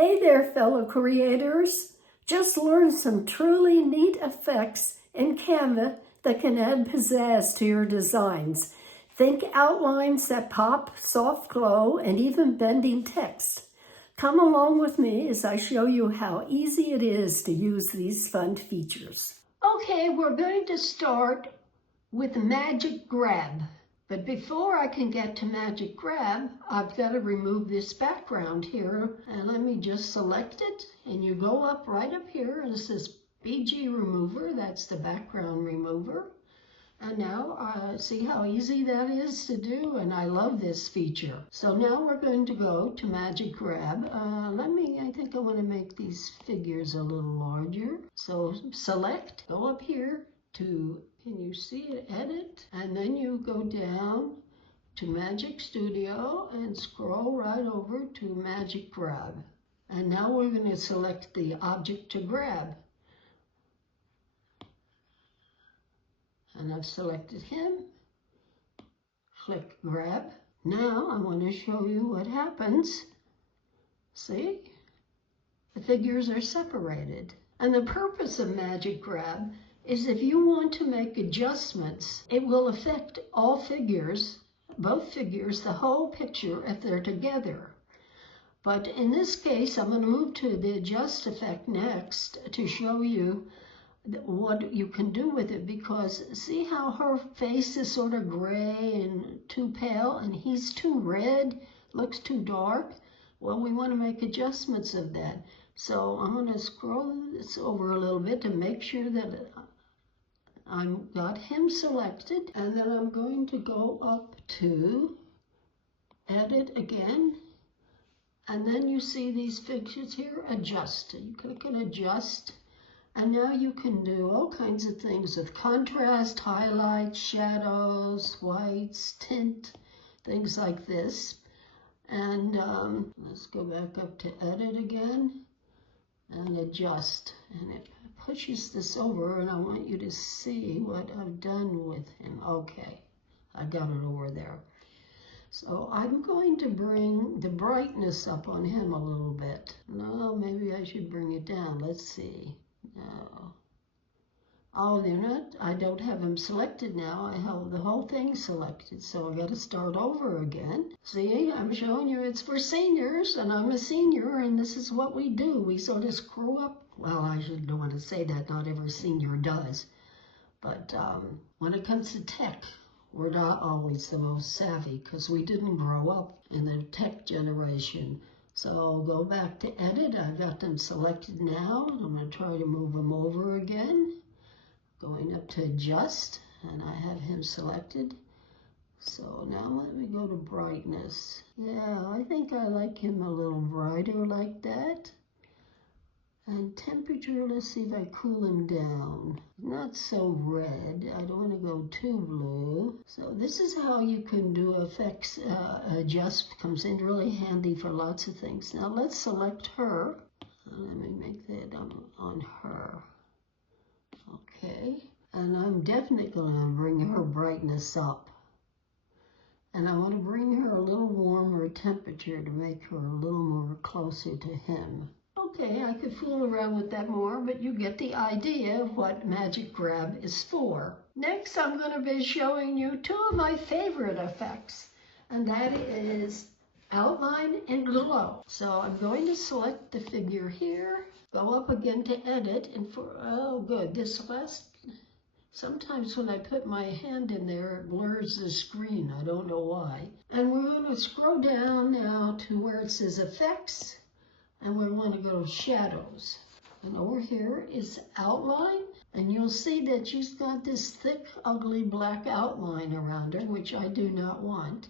Hey there, fellow creators. Just learned some truly neat effects in Canva that can add pizzazz to your designs. Think outlines that pop, soft glow, and even bending text. Come along with me as I show you how easy it is to use these fun features. Okay, we're going to start with Magic Grab. But before I can get to Magic Grab, I've got to remove this background here. And let me just select it. And you go up right up here and it says BG Remover. That's the background remover. And now see how easy that is to do? And I love this feature. So now we're going to go to Magic Grab. I think I want to make these figures a little larger. So select, go up here to, can you see it, edit? And then you go down to Magic Studio and scroll right over to Magic Grab. And now we're going to select the object to grab. And I've selected him. Click grab. Now I want to show you what happens. See? The figures are separated. And the purpose of Magic Grab is if you want to make adjustments, it will affect all figures, both figures, the whole picture if they're together. But in this case, I'm going to move to the adjust effect next to show you what you can do with it, because see how her face is sort of gray and too pale and he's too red, looks too dark? Well, we want to make adjustments of that. So I'm going to scroll this over a little bit to make sure that I've got him selected, and then I'm going to go up to edit again, and then you see these figures here, adjust. You click on adjust, and now you can do all kinds of things with contrast, highlights, shadows, whites, tint, things like this. And let's go back up to edit again and adjust. And it pushes this over, and I want you to see what I've done with him. Okay, I got it over there. So I'm going to bring the brightness up on him a little bit. No, maybe I should bring it down. Let's see. No. Oh, they're not. I don't have him selected now. I have the whole thing selected, so I got to start over again. See, I'm showing you it's for seniors, and I'm a senior, and this is what we do. We sort of screw up. Well, I don't want to say that. Not every senior does. But when it comes to tech, we're not always the most savvy because we didn't grow up in the tech generation. So I'll go back to edit. I've got them selected now. I'm going to try to move them over again. Going up to adjust, and I have him selected. So now let me go to brightness. Yeah, I think I like him a little brighter like that. And temperature, let's see if I cool him down. Not so red. I don't want to go too blue. So this is how you can do effects. Adjust comes in really handy for lots of things. Now let's select her. Let me make that on her. Okay, and I'm definitely going to bring her brightness up. And I want to bring her a little warmer temperature to make her a little more closer to him. Okay, I could fool around with that more, but you get the idea of what Magic Grab is for. Next, I'm going to be showing you two of my favorite effects, and that is outline and glow. So I'm going to select the figure here, go up again to edit, and oh good, this last, sometimes when I put my hand in there, it blurs the screen. I don't know why. And we're going to scroll down now to where it says effects, and we want to go to shadows. And over here is outline, and you'll see that she's got this thick, ugly black outline around her, which I do not want.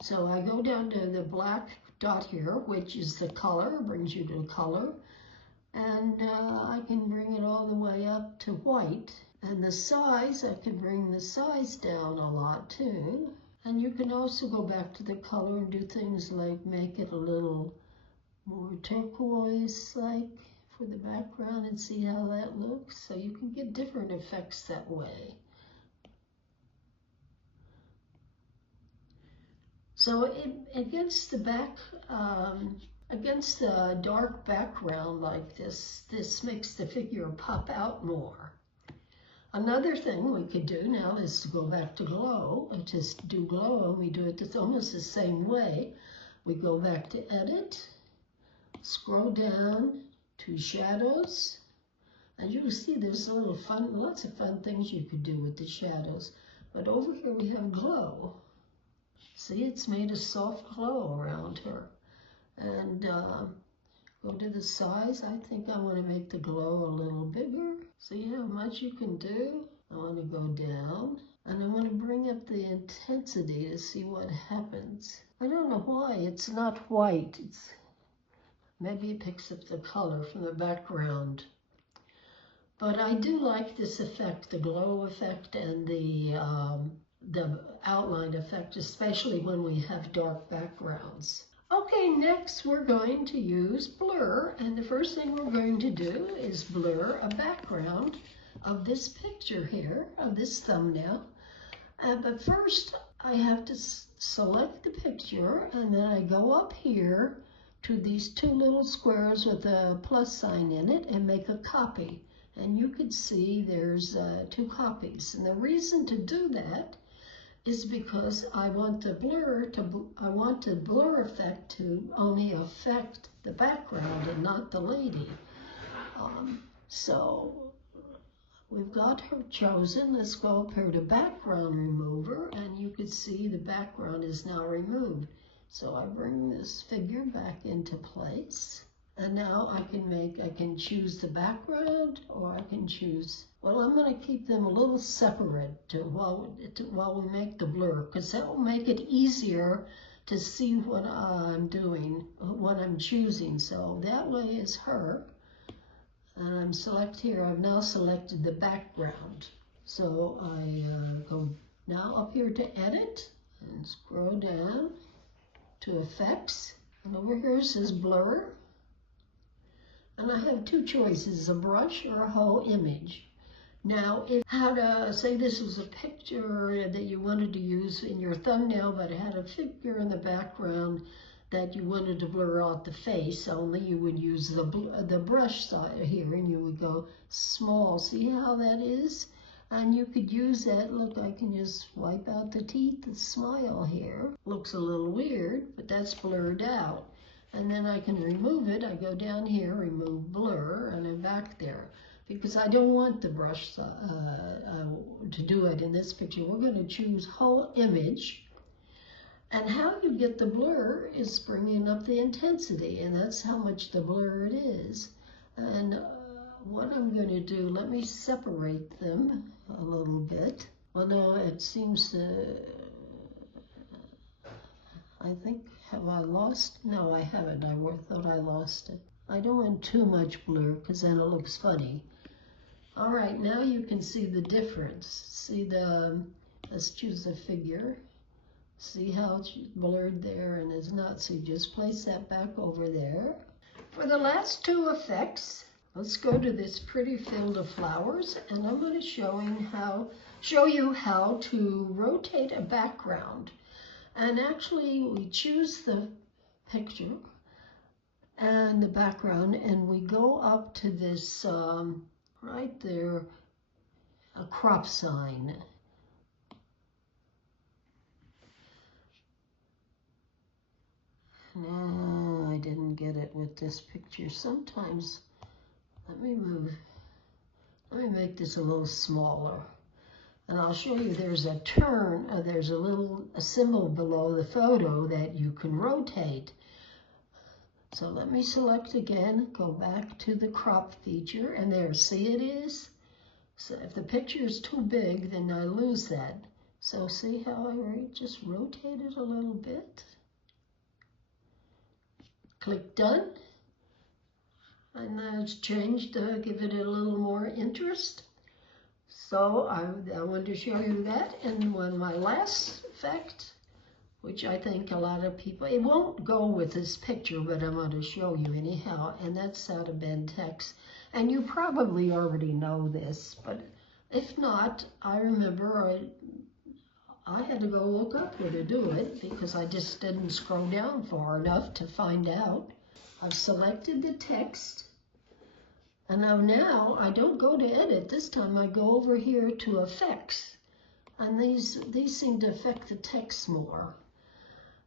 So I go down to the black dot here, which is the color, brings you to color. And I can bring it all the way up to white. And the size, I can bring the size down a lot too. And you can also go back to the color and do things like make it a little more turquoise-like for the background and see how that looks. So you can get different effects that way. So against the back against a dark background like this, this makes the figure pop out more. Another thing we could do now is to go back to glow, and just do glow, and we do it almost the same way. We go back to edit, scroll down to shadows, and you'll see there's lots of fun things you could do with the shadows. But over here we have glow. See, it's made a soft glow around her. And go to the size. I think I want to make the glow a little bigger. See how much you can do? I want to go down, and I want to bring up the intensity to see what happens. I don't know why it's not white. Maybe it picks up the color from the background. But I do like this effect, the glow effect and the outline effect, especially when we have dark backgrounds. Okay, next we're going to use blur, and the first thing we're going to do is blur a background of this picture here, of this thumbnail. But first I have to select the picture, and then I go up here to these two little squares with a plus sign in it and make a copy. And you can see there's 2 copies. And the reason to do that is because I want the blur effect to only affect the background and not the lady. So we've got her chosen. Let's go up here to background remover, and you can see the background is now removed. So I bring this figure back into place. And now I can choose the background, or I can choose, well, I'm going to keep them a little separate while we make the blur, because that will make it easier to see what I'm doing, what I'm choosing. So that way is her. And I've now selected the background. So I go now up here to edit and scroll down to effects. And over here it says blur. And I have 2 choices, a brush or a whole image. Now, how to say this was a picture that you wanted to use in your thumbnail, but it had a figure in the background that you wanted to blur out the face, only you would use the brush side here, and you would go small. See how that is? And you could use that. Look, I can just wipe out the teeth and smile here. Looks a little weird, but that's blurred out. And then I can remove it. I go down here, remove blur, and I'm back there. Because I don't want the brush to do it in this picture. We're going to choose whole image. And how you get the blur is bringing up the intensity, and that's how much the blur it is. And what I'm going to do, let me separate them a little bit. Well, no, it seems to, I think, have I lost? No, I haven't. I thought I lost it. I don't want too much blur because then it looks funny. All right, now you can see the difference. See let's choose the figure. See how it's blurred there and is not. So you just place that back over there. For the last 2 effects, let's go to this pretty field of flowers, and I'm going to show you how to rotate a background. And actually, we choose the picture and the background, and we go up to this right there, a crop sign. No, I didn't get it with this picture. Sometimes, let me make this a little smaller. And I'll show you there's a there's a symbol below the photo that you can rotate. So let me select again, go back to the crop feature, and there, see it is? So if the picture is too big, then I lose that. So see how I just rotate it a little bit? Click done. And now it's changed to give it a little more interest. So I wanted to show you that. And my last effect, which I think a lot of people, it won't go with this picture, but I'm going to show you anyhow, and that's how to bend text. And you probably already know this, but if not, I remember I had to go look up where to do it because I just didn't scroll down far enough to find out. I've selected the text. And now I don't go to edit. This time I go over here to effects. And these seem to affect the text more.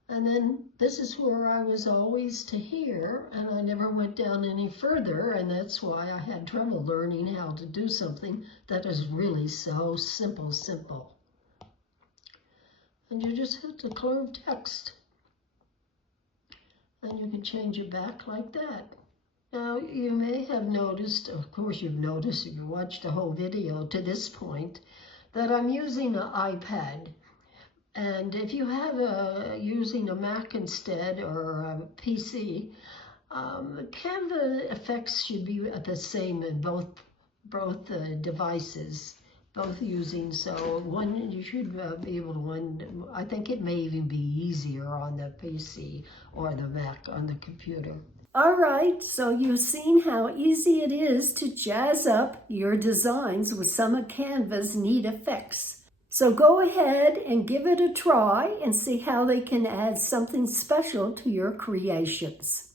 And then this is where I was always to here, and I never went down any further, and that's why I had trouble learning how to do something that is really so simple. And you just hit the curved text. And you can change it back like that. Now, you may have noticed, of course you've noticed if you watched the whole video to this point, that I'm using an iPad. And if you have using a Mac instead or a PC, Canva effects should be the same in both devices, both using. So one, you should be able to I think it may even be easier on the PC or the Mac on the computer. All right, so you've seen how easy it is to jazz up your designs with some of Canva's neat effects. So go ahead and give it a try and see how they can add something special to your creations.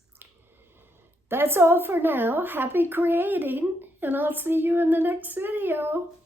That's all for now. Happy creating, and I'll see you in the next video.